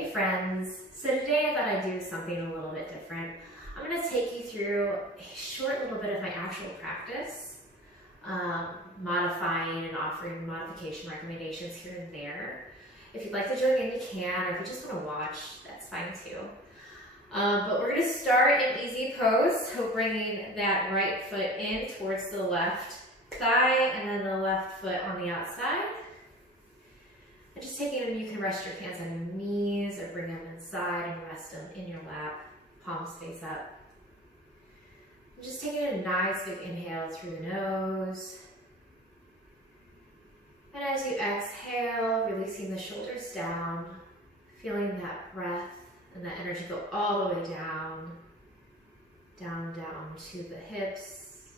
Hey friends, so today I thought I'd do something a little bit different. I'm going to take you through a short little bit of my actual practice, modifying and offering modification recommendations here and there. If you'd like to join in, you can, or if you just want to watch, that's fine too. But we're going to start in easy pose, so bringing that right foot in towards the left thigh and then the left foot on the outside. And just taking them, you can rest your hands on your knees or bring them inside and rest them in your lap, palms face up. And just taking a nice big inhale through the nose. And as you exhale, releasing the shoulders down, feeling that breath and that energy go all the way down, down to the hips.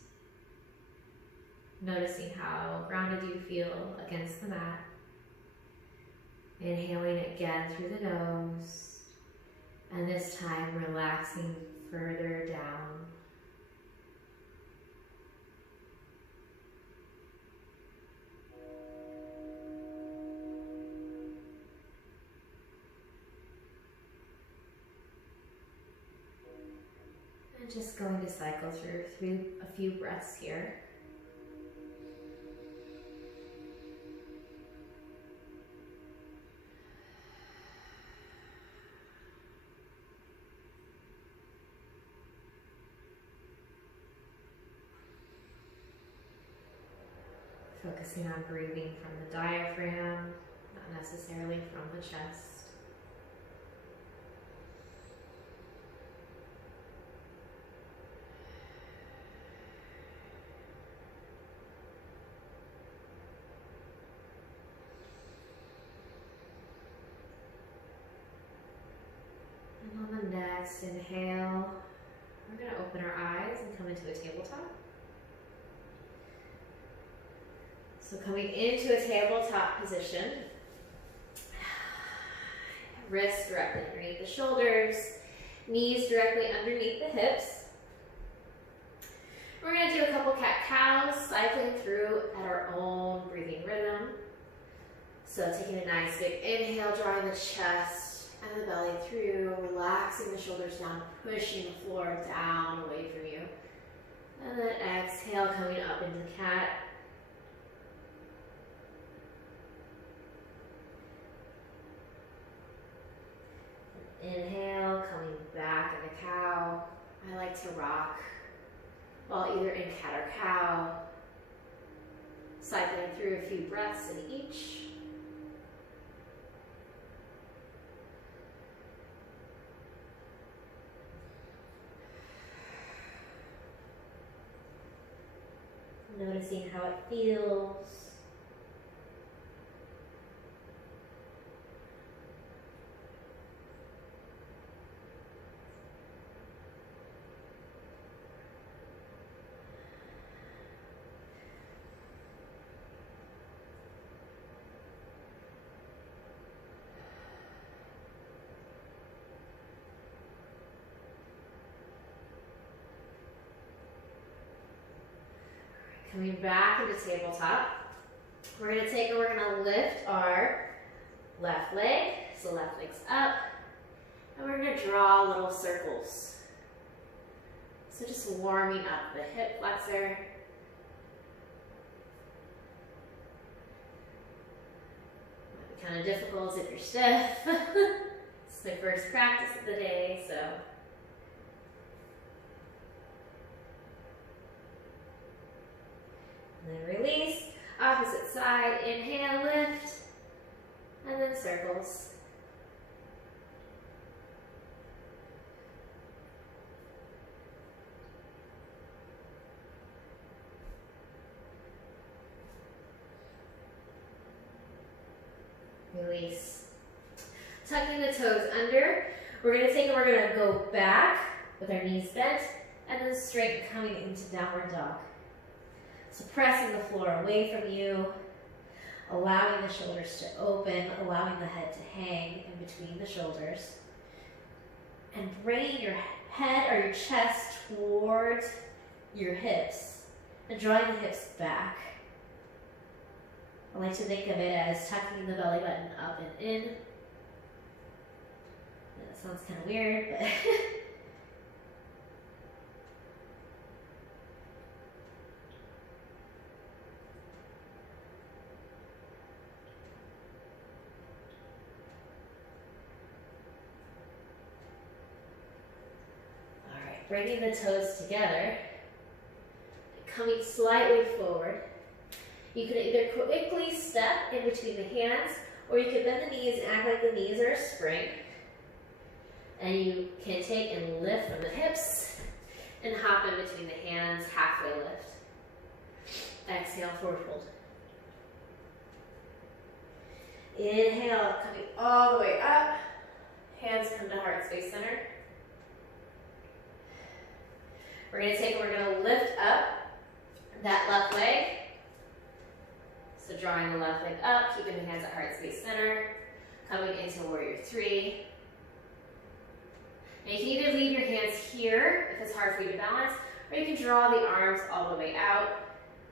Noticing how grounded you feel against the mat. Inhaling again through the nose, and this time relaxing further down. And just going to cycle through a few breaths here. Focusing on breathing from the diaphragm, not necessarily from the chest. And on the next inhale, we're going to open our eyes and come into a tabletop. So coming into a tabletop position, wrists directly underneath the shoulders, knees directly underneath the hips. We're going to do a couple cat-cows, cycling through at our own breathing rhythm. So taking a nice big inhale, drawing the chest and the belly through, relaxing the shoulders down, pushing the floor down away from you. And then exhale, coming up into cat. Inhale, coming back into cow. I like to rock while either in cat or cow, cycling through a few breaths in each. Noticing how it feels. Coming back into tabletop, we're going to take and we're going to lift our left leg, so left leg's up, and we're going to draw little circles. So just warming up the hip flexor. Might be kind of difficult if you're stiff. It's my first practice of the day, so. And then release, opposite side, inhale, lift, and then circles. Release. Tucking the toes under, we're going to take and we're going to go back with our knees bent, and then straight coming into downward dog. So pressing the floor away from you, allowing the shoulders to open, allowing the head to hang in between the shoulders, and bringing your head or your chest towards your hips and drawing the hips back. I like to think of it as tucking the belly button up and in, sounds kind of weird, but all right, bringing the toes together, coming slightly forward. You can either quickly step in between the hands, or you can bend the knees and act like the knees are a spring. And you can take and lift from the hips and hop in between the hands, halfway lift. Exhale, forward fold. Inhale, coming all the way up. Hands come to heart space center. We're gonna lift up that left leg. So drawing the left leg up, keeping the hands at heart space center, coming into warrior three. And you can either leave your hands here if it's hard for you to balance, or you can draw the arms all the way out.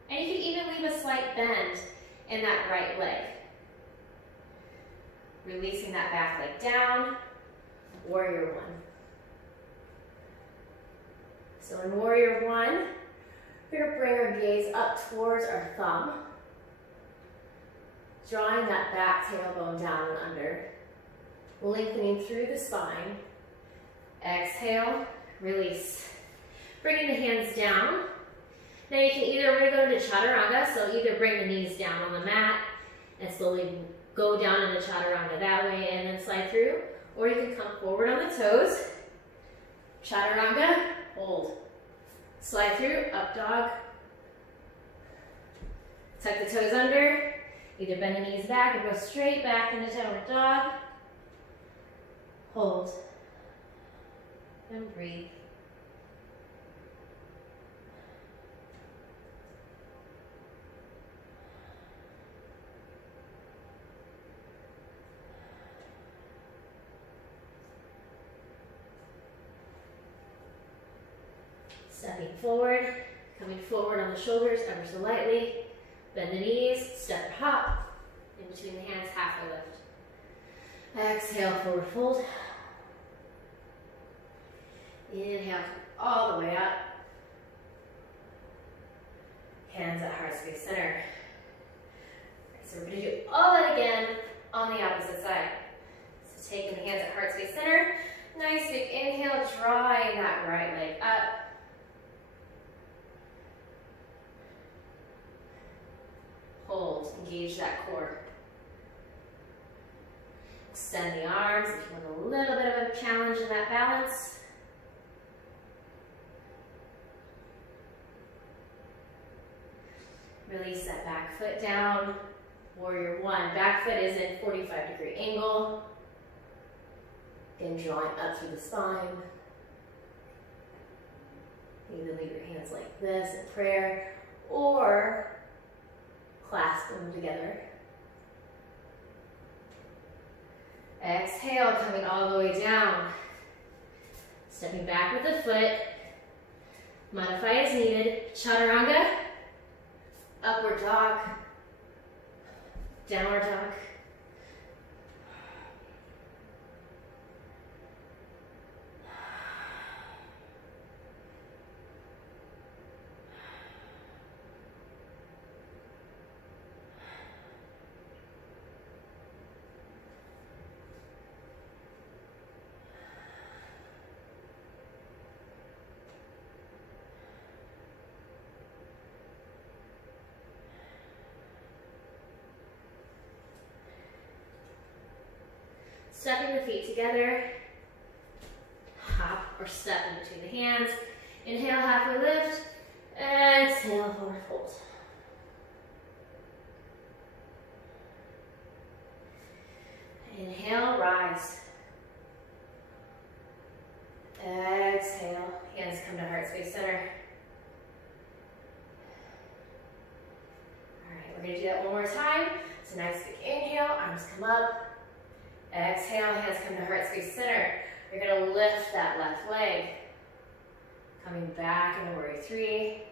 And you can even leave a slight bend in that right leg. Releasing that back leg down, warrior one. So in warrior one, we're gonna bring our gaze up towards our thumb, drawing that back tailbone down and under, lengthening through the spine. Exhale, release. Bringing the hands down. Now you can either, we're going to go into chaturanga, so either bring the knees down on the mat and slowly go down into chaturanga that way and then slide through, or you can come forward on the toes. Chaturanga, hold. Slide through, up dog. Tuck the toes under. Either bend the knees back or go straight back into downward dog. Hold. And breathe. Stepping forward, coming forward on the shoulders ever so lightly. Bend the knees, step or hop. In between the hands, halfway lift. Exhale, forward fold. Inhale, come all the way up. Hands at heart space center. So we're going to do all that again on the opposite side. So taking the hands at heart space center. Nice big inhale, drawing that right leg up. Hold, engage that core. Extend the arms if you want a little bit of a challenge in that balance. Release that back foot down. Warrior one. Back foot is in 45-degree angle. Again, drawing up through the spine. Either leave your hands like this in prayer or clasp them together. Exhale, coming all the way down. Stepping back with the foot. Modify as needed. Chaturanga. Upward dog. Downward dog. Stepping the feet together, hop or step in between the hands. Inhale, halfway lift. Exhale, forward fold. Inhale, rise. Exhale, hands come to heart space center. All right, we're gonna do that one more time. It's a nice big inhale, arms come up. Exhale, hands come to heart space center. You're going to lift that left leg. Coming back into warrior three.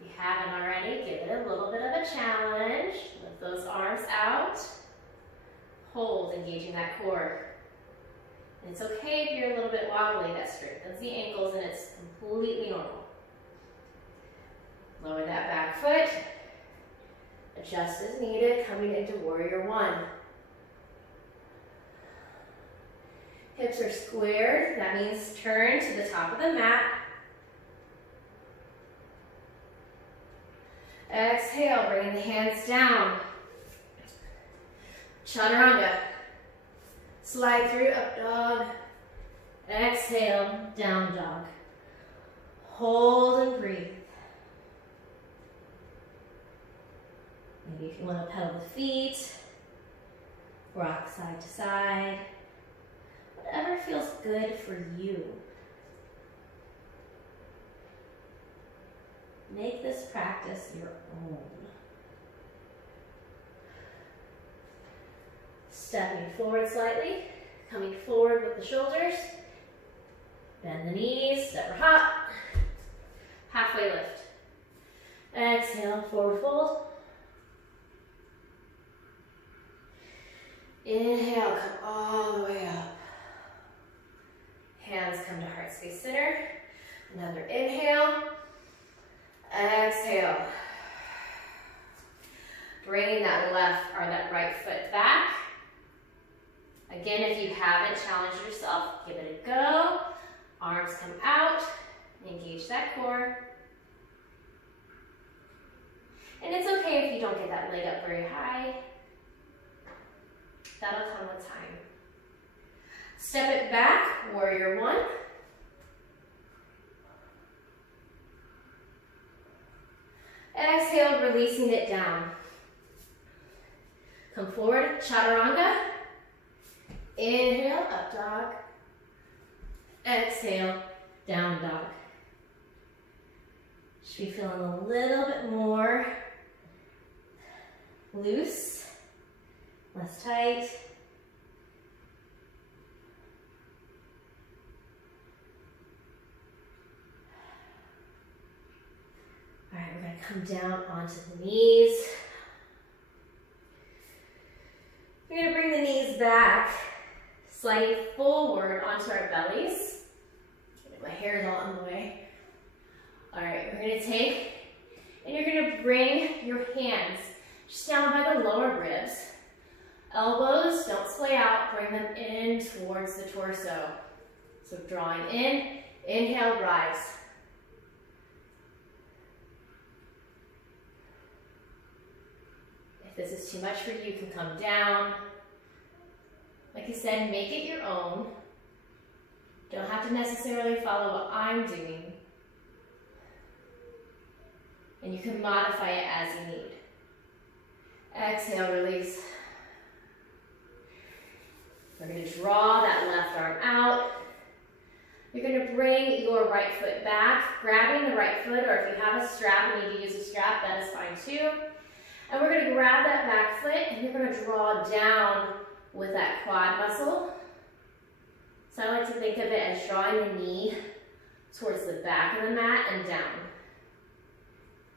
If you haven't already, give it a little bit of a challenge. Lift those arms out. Hold, engaging that core. It's okay if you're a little bit wobbly. That strengthens the ankles and it's completely normal. Lower that back foot. Adjust as needed, coming into warrior one. Hips are squared. That means turn to the top of the mat. Exhale, bringing the hands down. Chaturanga. Slide through, up dog. Exhale, down dog. Hold and breathe. Maybe if you want to pedal the feet, rock side to side, whatever feels good for you. Make this practice your own. Stepping forward slightly, coming forward with the shoulders. Bend the knees, step or hop. Halfway lift. Exhale, forward fold. Inhale, come all the way up. Hands come to heart space center. Another inhale. Exhale. Bringing that left or that right foot back. Again, if you haven't challenged yourself, give it a go. Arms come out. Engage that core. And it's okay if you don't get that leg up very high. That'll come with time. Step it back, warrior one. Exhale, releasing it down. Come forward, chaturanga. Inhale, up dog. Exhale, down dog. Should be feeling a little bit more loose, less tight. All right, we're going to come down onto the knees. We're going to bring the knees back, sliding forward onto our bellies. My hair is all in the way. All right, we're going to take, and you're going to bring your hands just down by the lower ribs. Elbows don't splay out, bring them in towards the torso. So drawing in, inhale, rise. If this is too much for you, you can come down. Like I said, make it your own. Don't have to necessarily follow what I'm doing. And you can modify it as you need. Exhale, release. We're going to draw that left arm out. You're going to bring your right foot back, grabbing the right foot, or if you have a strap and need to use a strap, that is fine too. And we're going to grab that back foot and you're going to draw down with that quad muscle. So I like to think of it as drawing the knee towards the back of the mat and down.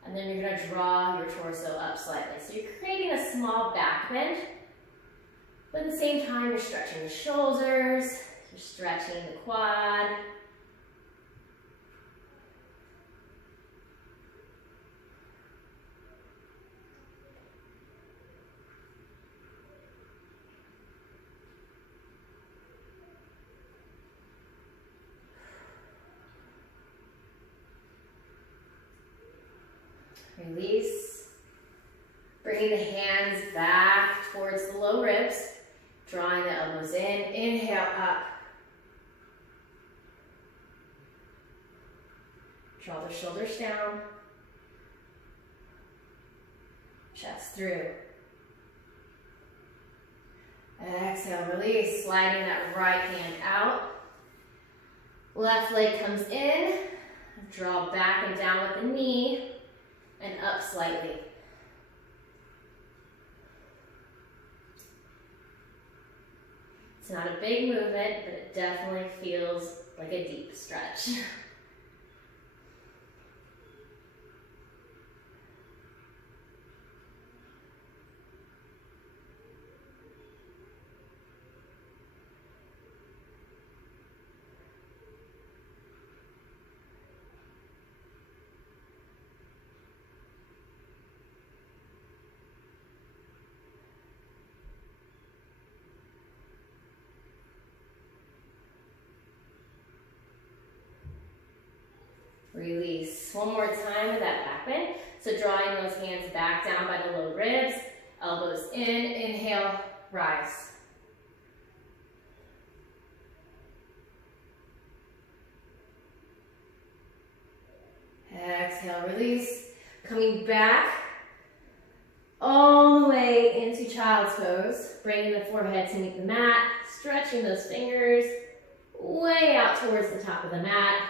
And then you're going to draw your torso up slightly. So you're creating a small back bend, but at the same time you're stretching the shoulders, you're stretching the quad. Release, bringing the hands back towards the low ribs, drawing the elbows in, inhale up. Draw the shoulders down, chest through. Exhale, release, sliding that right hand out. Left leg comes in, draw back and down with the knee, and up slightly. It's not a big movement, but it definitely feels like a deep stretch. Release. One more time with that back bend. So drawing those hands back down by the low ribs, elbows in, inhale, rise. Exhale, release. Coming back all the way into child's pose, bringing the forehead to meet the mat, stretching those fingers way out towards the top of the mat.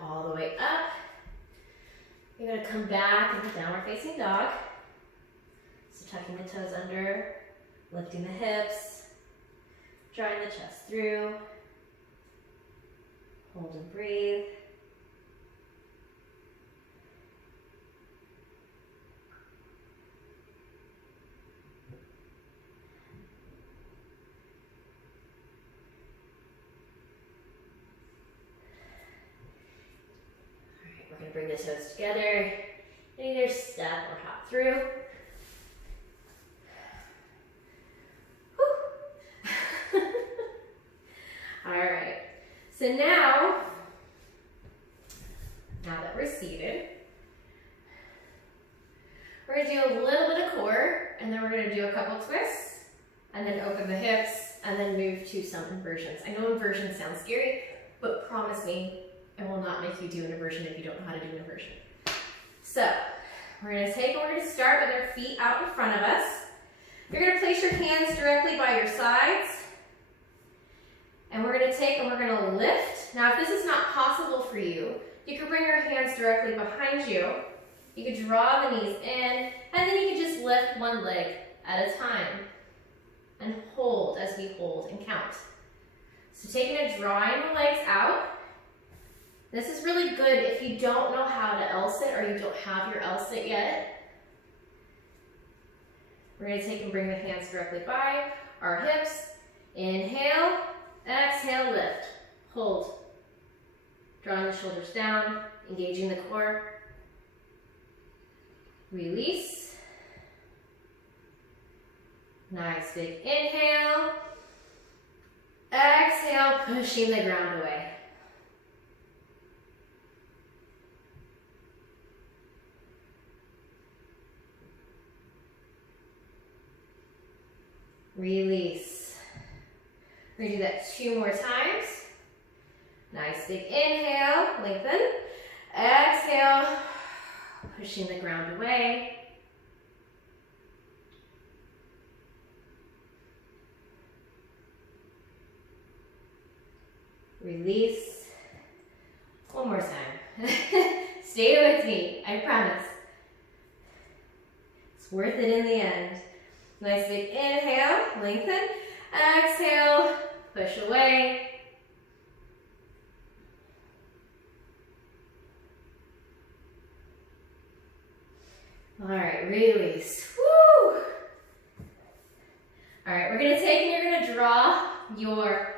All the way up. You're going to come back into downward facing dog. So tucking the toes under, lifting the hips, drawing the chest through. Hold and breathe. Bring the toes together and either step or hop through. All right, so now that we're seated, we're gonna do a little bit of core, and then we're gonna do a couple twists, and then open the hips, and then move to some inversions. I know inversions sound scary, but promise me, I will not make you do an inversion if you don't know how to do an inversion. So, we're going to start with our feet out in front of us. You're going to place your hands directly by your sides. And we're going to lift. Now, if this is not possible for you, you can bring your hands directly behind you. You could draw the knees in, and then you can just lift one leg at a time. And hold as we hold and count. So taking and drawing the legs out. This is really good if you don't know how to L-sit or you don't have your L-sit yet. We're going to take and bring the hands directly by our hips. Inhale, exhale, lift. Hold. Drawing the shoulders down, engaging the core. Release. Nice big inhale. Exhale, pushing the ground away. Release. We're going to do that 2 more times. Nice big inhale, lengthen. Exhale, pushing the ground away. Release. One more time. Stay with me, I promise. It's worth it in the end. Nice big inhale, lengthen. Exhale, push away. All right, release. Woo! All right, we're gonna take and you're gonna draw your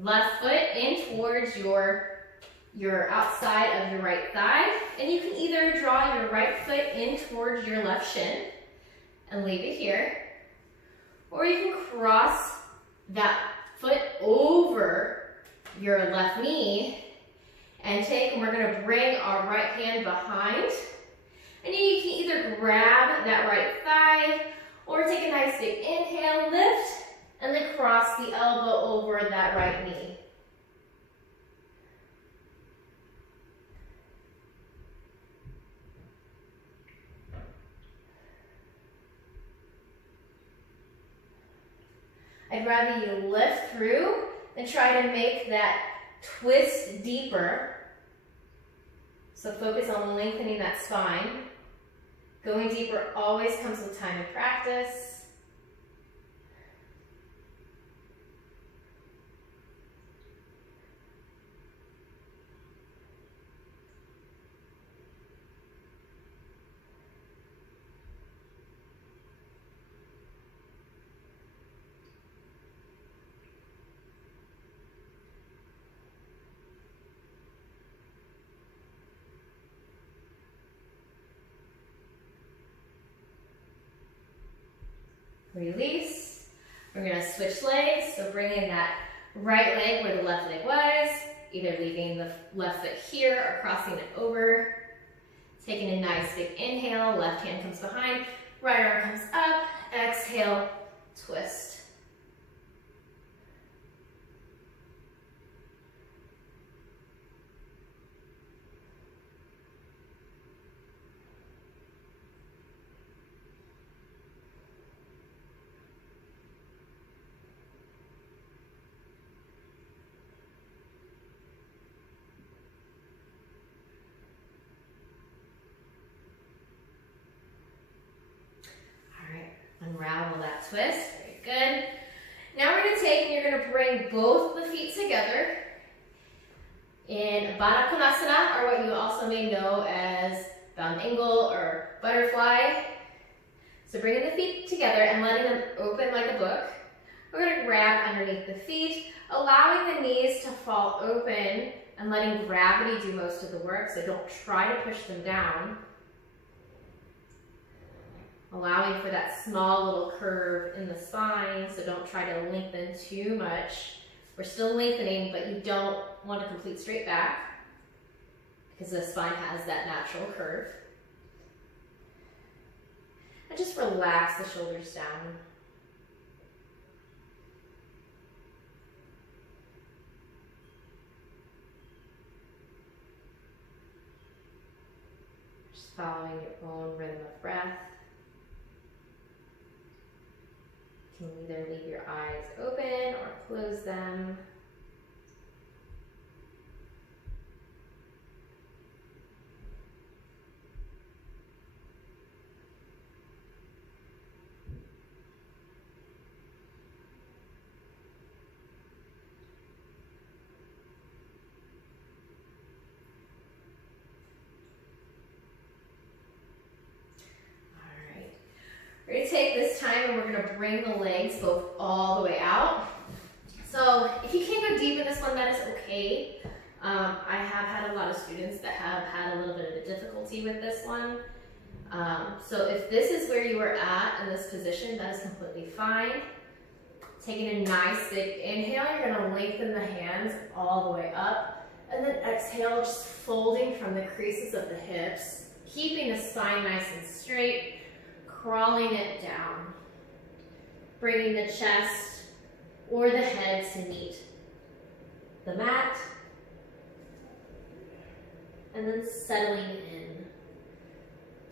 left foot in towards your outside of your right thigh. And you can either draw your right foot in towards your left shin and leave it here. Or you can cross that foot over your left knee and we're gonna bring our right hand behind. And you can either grab that right thigh or take a nice big inhale, lift, and then cross the elbow over that right knee. I'd rather you lift through than try to make that twist deeper. So focus on lengthening that spine. Going deeper always comes with time and practice. Release. We're going to switch legs. So bring in that right leg where the left leg was, either leaving the left foot here or crossing it over. Taking a nice big inhale, left hand comes behind, right arm comes up, exhale, twist. Unravel that twist, very good. Now we're going to take and you're going to bring both the feet together in Baddha Konasana, or what you also may know as bound angle or butterfly. So bringing the feet together and letting them open like a book. We're going to grab underneath the feet, allowing the knees to fall open and letting gravity do most of the work, so don't try to push them down. Allowing for that small little curve in the spine, so don't try to lengthen too much. We're still lengthening, but you don't want a complete straight back because the spine has that natural curve. And just relax the shoulders down. Just following your own rhythm of breath. You can either leave your eyes open or close them. We're going to take this time and we're going to bring the legs both all the way out. So if you can't go deep in this one, that is okay. I have had a lot of students that have had a little bit of a difficulty with this one. So if this is where you are at in this position, that is completely fine. Taking a nice big inhale, you're going to lengthen the hands all the way up. And then exhale, just folding from the creases of the hips, keeping the spine nice and straight. Crawling it down, bringing the chest or the head to meet the mat, and then settling in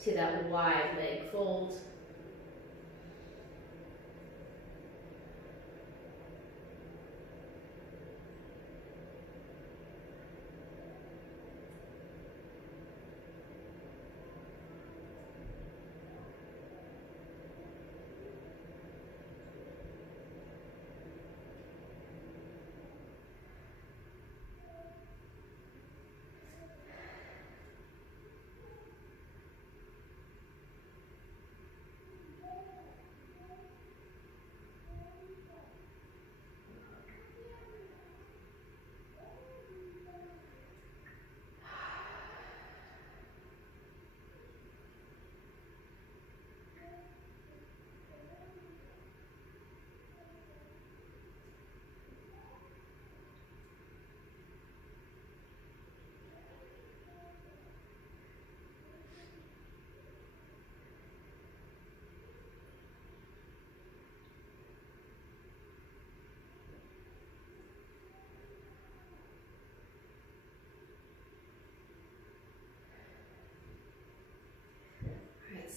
to that wide leg fold.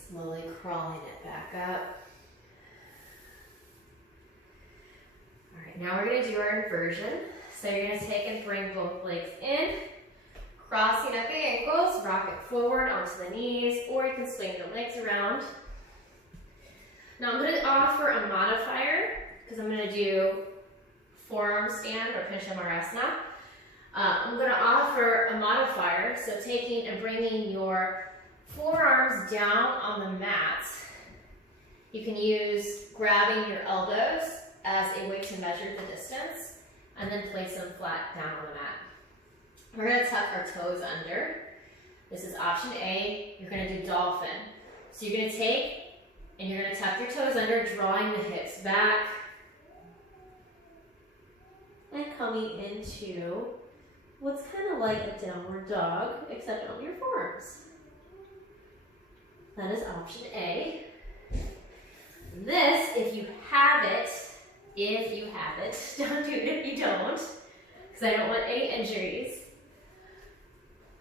Slowly crawling it back up. All right, now we're going to do our inversion. So you're going to take and bring both legs in, Crossing at the ankles, rock it forward onto the knees, or you can swing the legs around. Now I'm going to offer a modifier because I'm going to do forearm stand or Panchamarasana. I'm going to offer a modifier, so taking and bringing your forearms down on the mat. You can use grabbing your elbows as a way to measure the distance and then place them flat down on the mat. We're going to tuck our toes under. This is option A. You're going to do dolphin. So you're going to take and you're going to tuck your toes under, drawing the hips back and coming into what's kind of like a downward dog, except on your forearms. That is option A. This, if you have it, don't do it if you don't, because I don't want any injuries.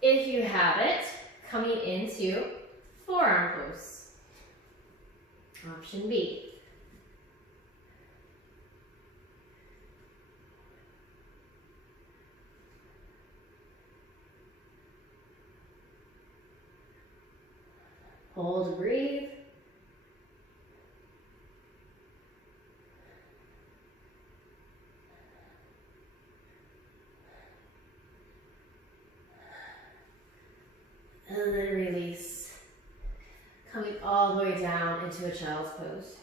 If you have it, coming into forearm pose. Option B. Hold, breathe. And then release. Coming all the way down into a child's pose.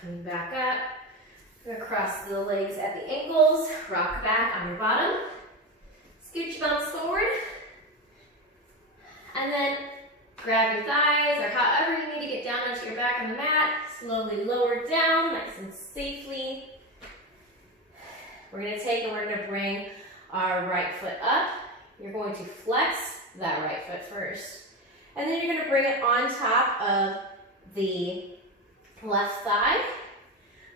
Coming back up, we're gonna cross the legs at the ankles, rock back on your bottom, scooch your bums forward, and then grab your thighs or however you need to get down onto your back on the mat, slowly lower down, nice and safely. We're gonna take and we're gonna bring our right foot up. You're going to flex that right foot first, and then you're gonna bring it on top of the left thigh,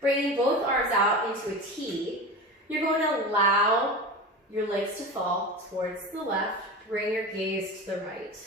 bringing both arms out into a T. You're going to allow your legs to fall towards the left. Bring your gaze to the right.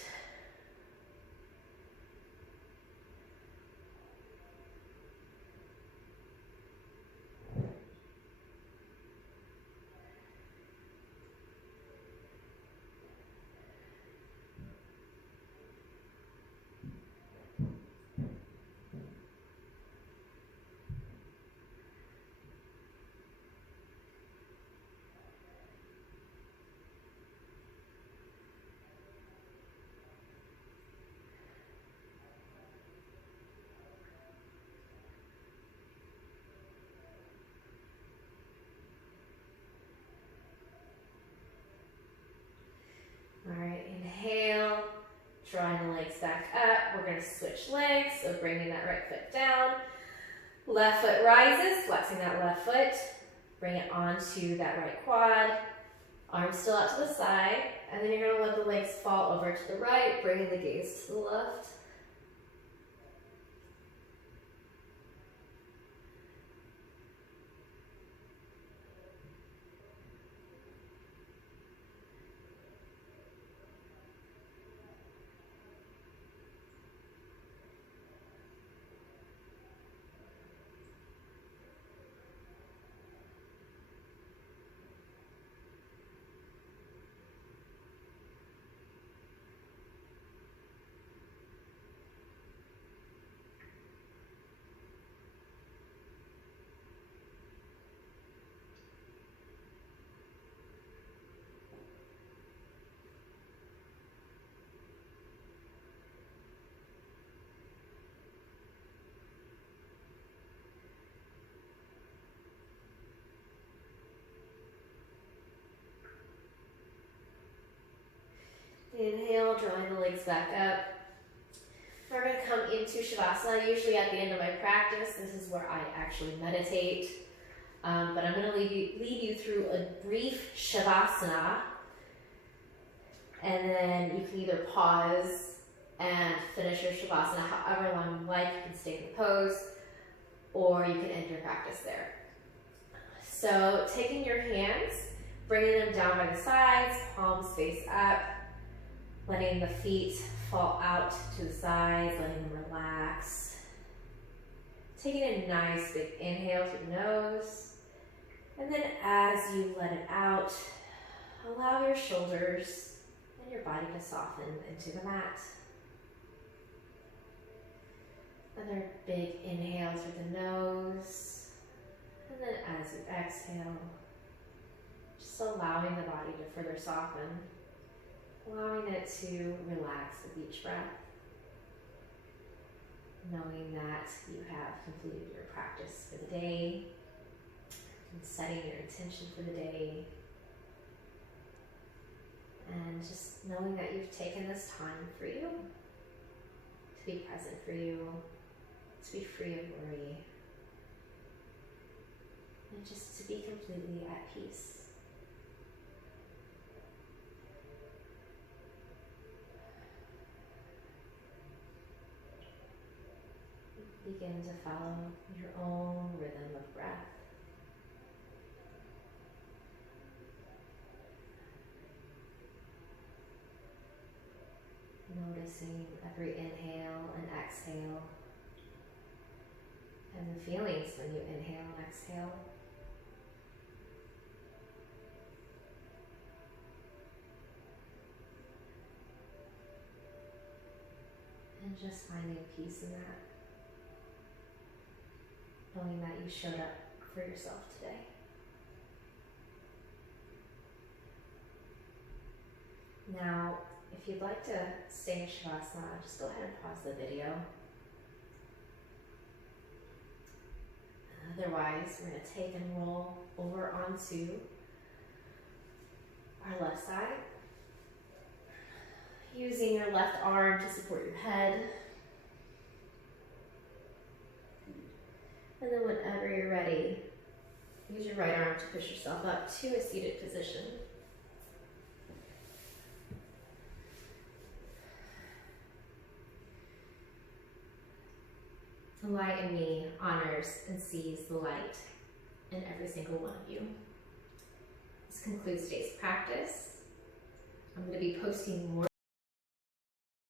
All right, inhale, drawing the legs back up. We're going to switch legs, so bringing that right foot down. Left foot rises, flexing that left foot. Bring it onto that right quad. Arms still out to the side, and then you're going to let the legs fall over to the right, bringing the gaze to the left. Inhale, drawing the legs back up. We're going to come into Shavasana. Usually at the end of my practice, this is where I actually meditate. But I'm going to lead you through a brief Shavasana. And then you can either pause and finish your Shavasana however long you like. You can stay in the pose, or you can end your practice there. So taking your hands, bringing them down by the sides, palms face up, letting the feet fall out to the sides, letting them relax. Taking a nice big inhale through the nose. And then as you let it out, allow your shoulders and your body to soften into the mat. Another big inhale through the nose. And then as you exhale, just allowing the body to further soften, allowing it to relax with each breath, knowing that you have completed your practice for the day, and setting your intention for the day, and just knowing that you've taken this time for you, to be present for you, to be free of worry, and just to be completely at peace. Begin to follow your own rhythm of breath. Noticing every inhale and exhale, and the feelings when you inhale and exhale. And just finding peace in that. Knowing that you showed up for yourself today. Now, if you'd like to stay in Shavasana, just go ahead and pause the video. Otherwise, we're going to take and roll over onto our left side. Using your left arm to support your head. And then whenever you're ready, use your right arm to push yourself up to a seated position. The light in me honors and sees the light in every single one of you. This concludes today's practice. I'm going to be posting more